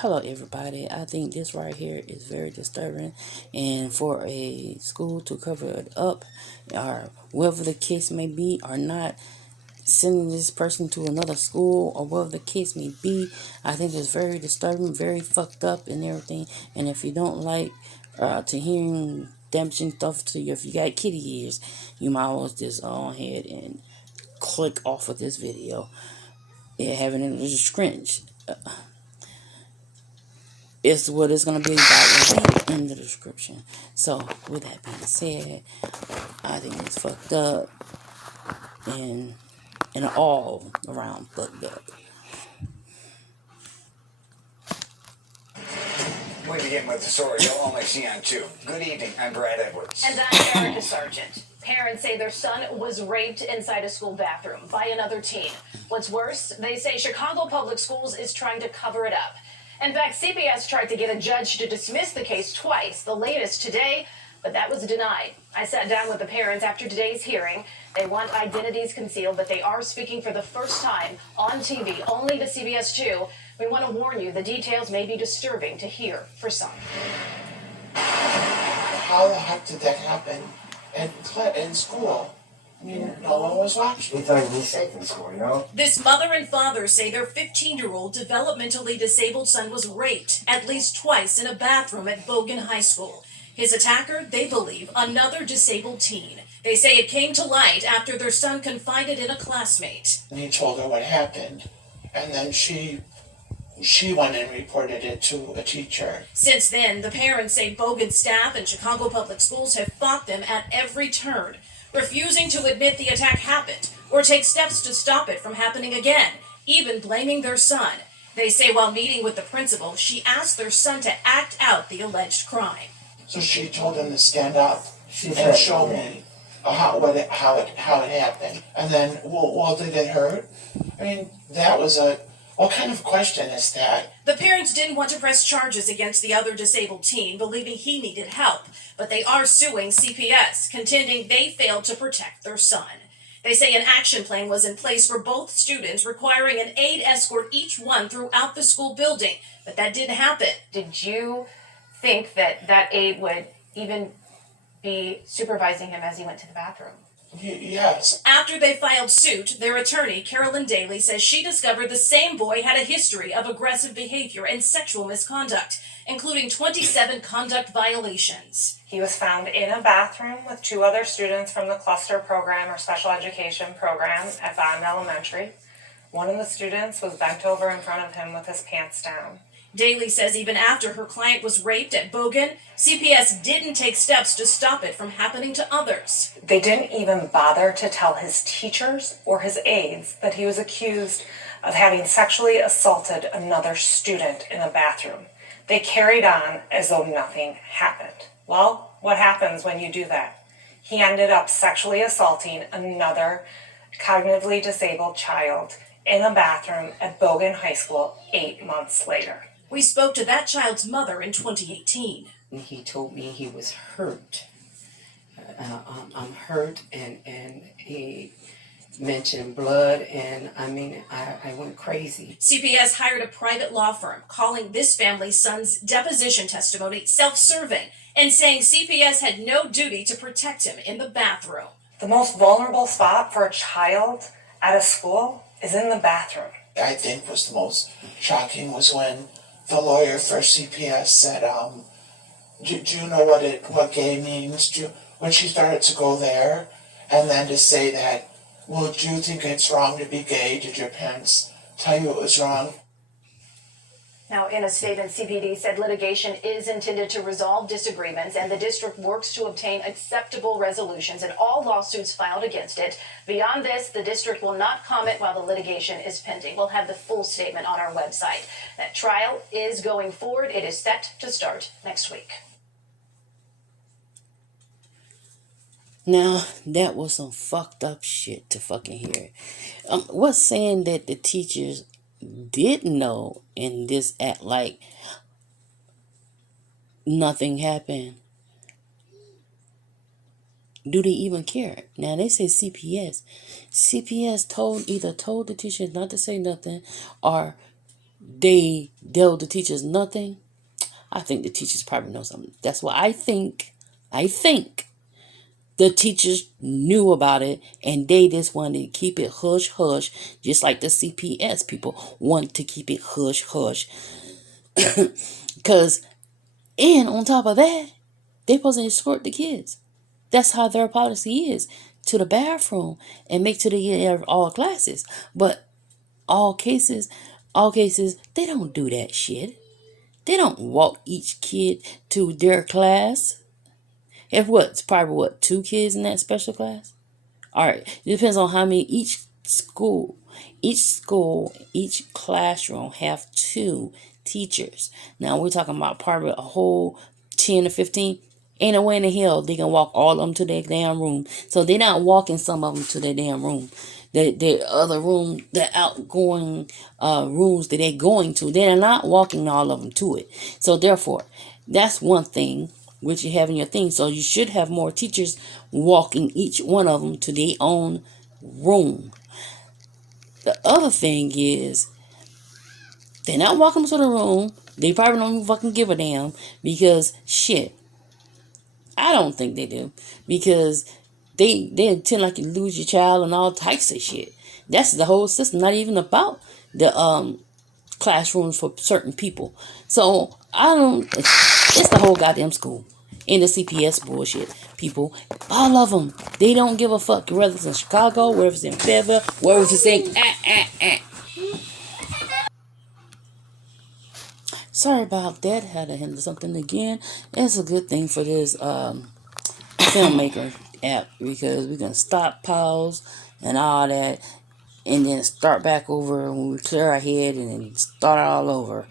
Hello, everybody. I think this right here is very disturbing, and for a school to cover it up, or whatever the case may be, or not sending this person to another school, or whatever the case may be, I think it's very disturbing, very fucked up, and everything. And if you don't like to hearing damaging stuff to you, if you got kitty ears, you might as well just go ahead and click off of this video. Yeah, having it as a scrinch. Is what it's going to be about in the description. So, with that being said, I think it's fucked up and all around fucked up. We begin with the story you'll only see on 2. Good evening, I'm Brad Edwards. And I'm Erica Sargent. Parents say their son was raped inside a school bathroom by another teen. What's worse, they say Chicago Public Schools is trying to cover it up. In fact, CPS tried to get a judge to dismiss the case twice, the latest today, but that was denied. I sat down with the parents after today's hearing. They want identities concealed, but they are speaking for the first time on TV, only to CBS 2. We want to warn you, the details may be disturbing to hear for some. How the heck did that happen in school? I mean, no one was watching. We thought he was safe in school, you know? This mother and father say their 15-year-old developmentally disabled son was raped at least twice in a bathroom at Bogan High School. His attacker, they believe, another disabled teen. They say it came to light after their son confided in a classmate. And he told her what happened, and then she went and reported it to a teacher. Since then, the parents say Bogan staff and Chicago Public Schools have fought them at every turn, refusing to admit the attack happened or take steps to stop it from happening again, even blaming their son. They say while meeting with the principal, she asked their son to act out the alleged crime. So she told him to stand up and show me how it happened. And then, well, did it hurt? I mean, what kind of question is that? The parents didn't want to press charges against the other disabled teen, believing he needed help, but they are suing CPS, contending they failed to protect their son. They say an action plan was in place for both students, requiring an aide escort each one throughout the school building, but that didn't happen. Did you think that aide would even be supervising him as he went to the bathroom? Yes. After they filed suit, their attorney, Carolyn Daly, says she discovered the same boy had a history of aggressive behavior and sexual misconduct, including 27 conduct violations. He was found in a bathroom with 2 other students from the cluster program or special education program at Bond Elementary. One of the students was bent over in front of him with his pants down. Daly says even after her client was raped at Bogan, CPS didn't take steps to stop it from happening to others. They didn't even bother to tell his teachers or his aides that he was accused of having sexually assaulted another student in a bathroom. They carried on as though nothing happened. Well, what happens when you do that? He ended up sexually assaulting another cognitively disabled child in a bathroom at Bogan High School 8 months later. We spoke to that child's mother in 2018. He told me he was hurt. I'm hurt, and he mentioned blood, and I mean, I went crazy. CPS hired a private law firm, calling this family's son's deposition testimony self-serving and saying CPS had no duty to protect him in the bathroom. The most vulnerable spot for a child at a school is in the bathroom. I think was the most shocking was when the lawyer for CPS said, do you know what gay means? When she started to go there, and then to say that, well, do you think it's wrong to be gay? Did your parents tell you it was wrong? Now, in a statement, CPD said litigation is intended to resolve disagreements, and the district works to obtain acceptable resolutions in all lawsuits filed against it. Beyond this, the district will not comment while the litigation is pending. We'll have the full statement on our website. That trial is going forward. It is set to start next week. Now, that was some fucked up shit to fucking hear. What's saying that the teachers didn't know and just act like nothing happened? Do they even care? Now they say CPS. CPS either told the teachers not to say nothing, or they tell the teachers nothing. I think the teachers probably know something. That's why I think the teachers knew about it and they just wanted to keep it hush hush, just like the CPS people want to keep it hush hush. Because, and on top of that, they supposed to escort the kids. That's how their policy is, to the bathroom and make sure they get all classes. But all cases, they don't do that shit. They don't walk each kid to their class. If what, it's probably what, 2 kids in that special class? All right, it depends on how many each classroom have 2 teachers. Now we're talking about probably a whole 10 or 15. Ain't no way in the hell they can walk all of them to their damn room. So they're not walking some of them to their damn room. The other room, the outgoing rooms that they're going to, they're not walking all of them to it. So therefore, that's one thing which you have in your thing. So you should have more teachers walking each one of them to their own room. The other thing is, they're not walking to the room. They probably don't even fucking give a damn because shit. I don't think they do because they intend like you lose your child and all types of shit. That's the whole system. Not even about the classrooms for certain people. So I don't. It's the whole goddamn school and the CPS bullshit. People, all of them, they don't give a fuck whether it's in Chicago, whether it's in Fayetteville, whether it's in Sorry about that. Had to handle something again. It's a good thing for this filmmaker app because we can stop, pause, and all that, and then start back over when we clear our head and then start all over.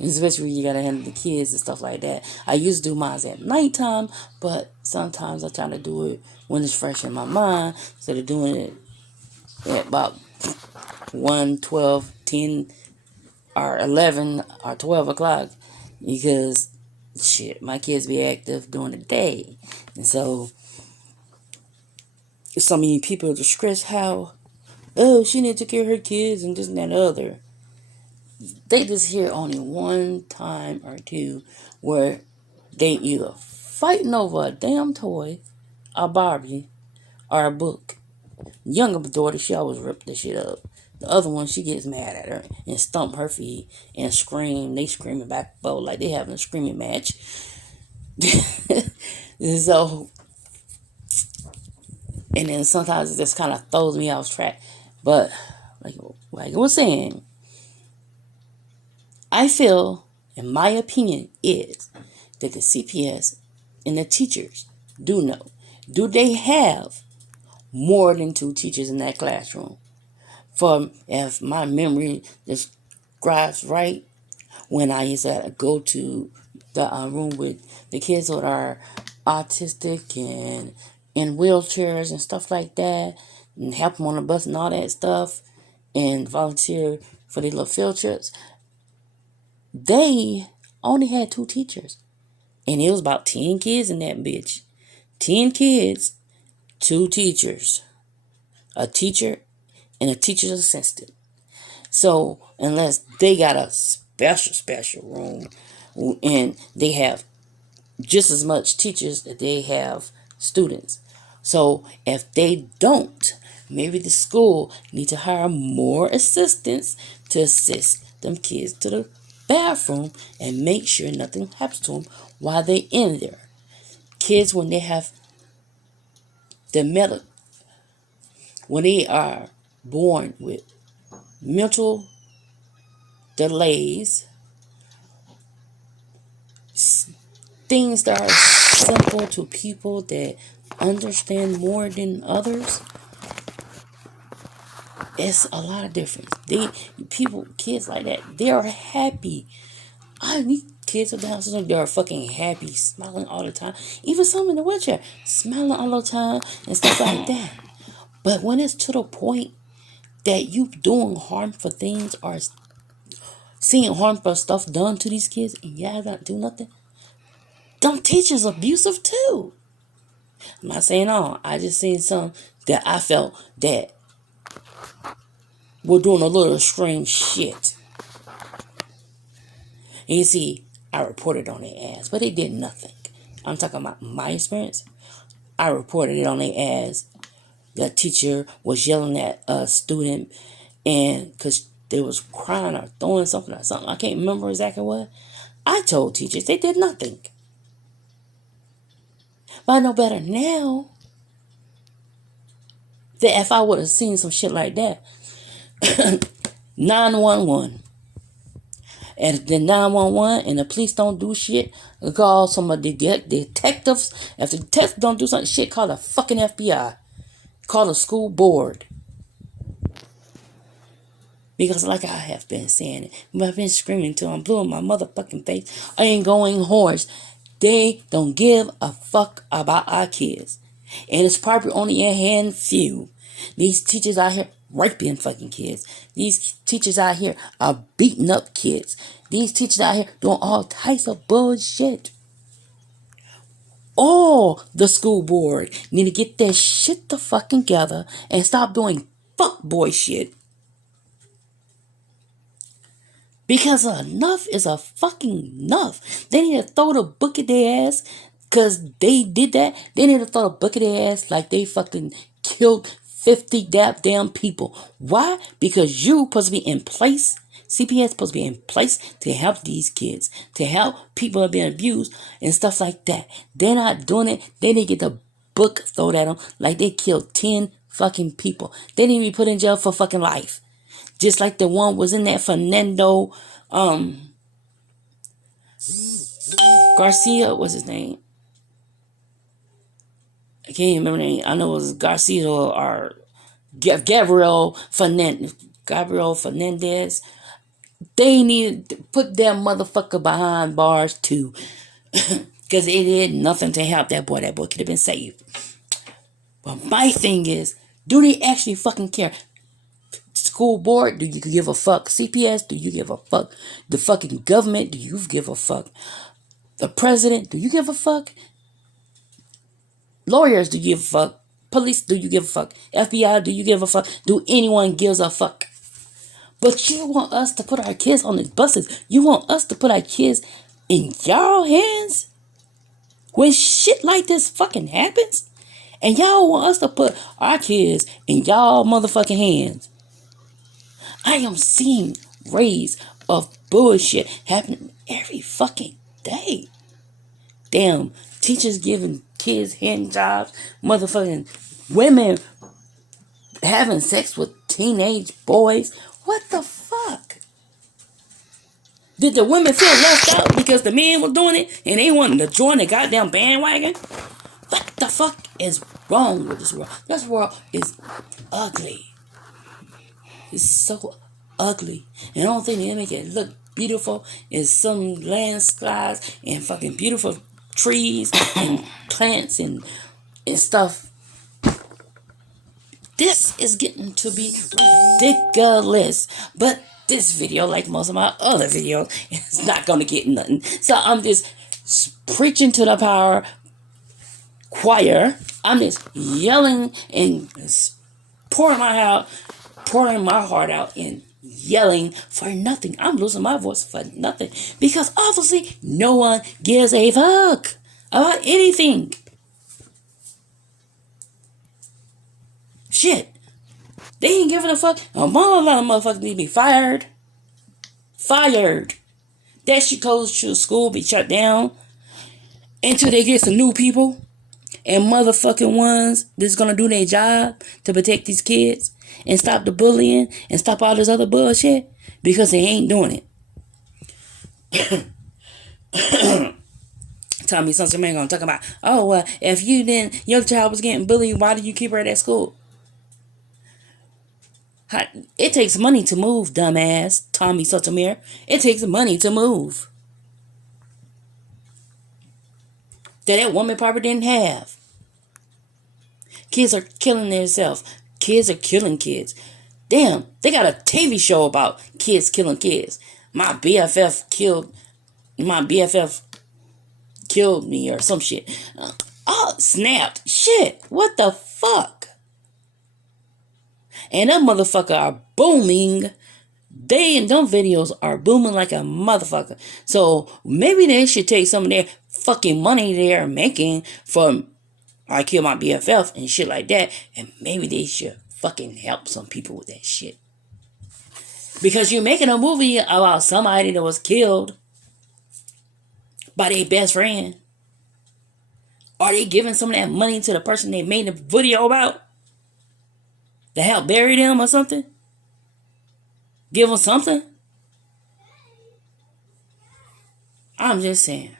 Especially when you gotta handle the kids and stuff like that. I used to do mine at nighttime, but sometimes I try to do it when it's fresh in my mind instead of doing it at about 1, 12, 10, or 11 or 12 o'clock because shit, my kids be active during the day. And so so many people stress how, oh, she need to take care of her kids and this and that and the other. They just hear only one time or two where they either fighting over a damn toy, a Barbie, or a book. Younger daughter, she always rip the shit up. The other one, she gets mad at her and stomp her feet and scream. They screaming back and forth like they having a screaming match. So, and then sometimes it just kind of throws me off track. But like I was saying, I feel, in my opinion, is that the CPS and the teachers do know. Do they have more than 2 teachers in that classroom? For if my memory describes right, when I used to go to the room with the kids that are autistic and in wheelchairs and stuff like that, and help them on the bus and all that stuff, and volunteer for their little field trips, they only had 2 teachers. And it was about 10 kids in that bitch. 10 kids, 2 teachers. A teacher and a teacher's assistant. So, unless they got a special room and they have just as much teachers that they have students. So, if they don't, maybe the school need to hire more assistants to assist them kids to the bathroom and make sure nothing happens to them while they in there. Kids, when they have the when they are born with mental delays, things that are simple to people that understand more than others, it's a lot of difference. Kids like that, they are happy. These kids with Down syndrome, they are fucking happy, smiling all the time. Even some in the wheelchair, smiling all the time and stuff like that. But when it's to the point that you doing harmful things or seeing harmful stuff done to these kids and y'all not do nothing, them teachers abusive too. I'm not saying all. I just seen some that I felt that were doing a little strange shit. And you see, I reported on their ass, but they did nothing. I'm talking about my experience. I reported it on their ass. The teacher was yelling at a student, and because they was crying or throwing something or something, I can't remember exactly what. I told teachers they did nothing. But I know better now that if I would have seen some shit like that, 911. And if the 911 and the police don't do shit, call some of the detectives. If the detectives don't do something shit, call the fucking FBI. Call the school board. Because like I have been saying it, I've been screaming until I'm blue in my motherfucking face. I ain't going hoarse. They don't give a fuck about our kids. And it's probably only a handful. These teachers out here raping fucking kids. These teachers out here are beating up kids. These teachers out here doing all types of bullshit. All the school board need to get their shit the fucking together and stop doing fuck boy shit. Because enough is a fucking enough. They need to throw the book at their ass. Because they did that. They need to throw the book at their ass like they fucking killed 50 damn people. Why? Because you supposed to be in place. CPS supposed to be in place to help these kids. To help people that are being abused and stuff like that. They're not doing it. They need to get the book thrown at them like they killed 10 fucking people. They need to be put in jail for fucking life. Just like the one was in that Fernando Garcia, what's his name? I can't remember the name. I know it was Garcia or Gabriel Fernandez. They needed to put that motherfucker behind bars too. Because it did nothing to help that boy. That boy could have been saved. But my thing is, do they actually fucking care? School board, do you give a fuck? CPS, do you give a fuck? The fucking government, do you give a fuck? The president, do you give a fuck? Lawyers, do you give a fuck? Police, do you give a fuck? FBI, do you give a fuck? Do anyone gives a fuck? But you want us to put our kids on the buses. You want us to put our kids in y'all hands? When shit like this fucking happens? And y'all want us to put our kids in y'all motherfucking hands? I am seeing rays of bullshit happening every fucking day. Damn, teachers giving kids hand jobs, motherfucking women having sex with teenage boys. What the fuck? Did the women feel left out because the men were doing it and they wanted to join the goddamn bandwagon? What the fuck is wrong with this world? This world is ugly. It's so ugly. And the only thing that make it look beautiful is some landslides and fucking beautiful trees and plants and stuff. This is getting to be ridiculous. But this video, like most of my other videos, is not going to get nothing. So I'm just preaching to the power choir. I'm just yelling and pouring my heart out and yelling for nothing. I'm losing my voice for nothing because obviously no one gives a fuck about anything. Shit. They ain't giving a fuck. A lot of motherfuckers need to be fired. Fired. That shit closed to school, be shut down until they get some new people and motherfucking ones that's gonna do their job to protect these kids and stop the bullying and stop all this other bullshit because they ain't doing it. Tell me something man gonna talk about, oh well, if your child was getting bullied, why did you keep her at school? It takes money to move, dumbass Tommy Sotomayor. It takes money to move that woman probably didn't have. Kids are killing themselves. Kids are killing kids. Damn, they got a TV show about kids killing kids. My BFF killed me or some shit. Oh, snapped. Shit, what the fuck? And them motherfucker are booming. They and them videos are booming like a motherfucker. So maybe they should take some of their fucking money they're making from I Kill My BFF and shit like that, and maybe they should fucking help some people with that shit. Because you're making a movie about somebody that was killed by their best friend. Are they giving some of that money to the person they made the video about to help bury them or something? Give them something? I'm just saying.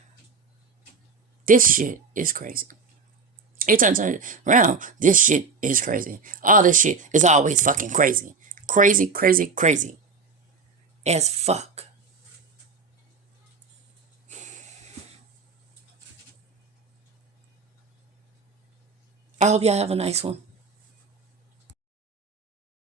This shit is crazy. It turns around. This shit is crazy. All this shit is always fucking crazy. Crazy, crazy, crazy. As fuck. I hope y'all have a nice one.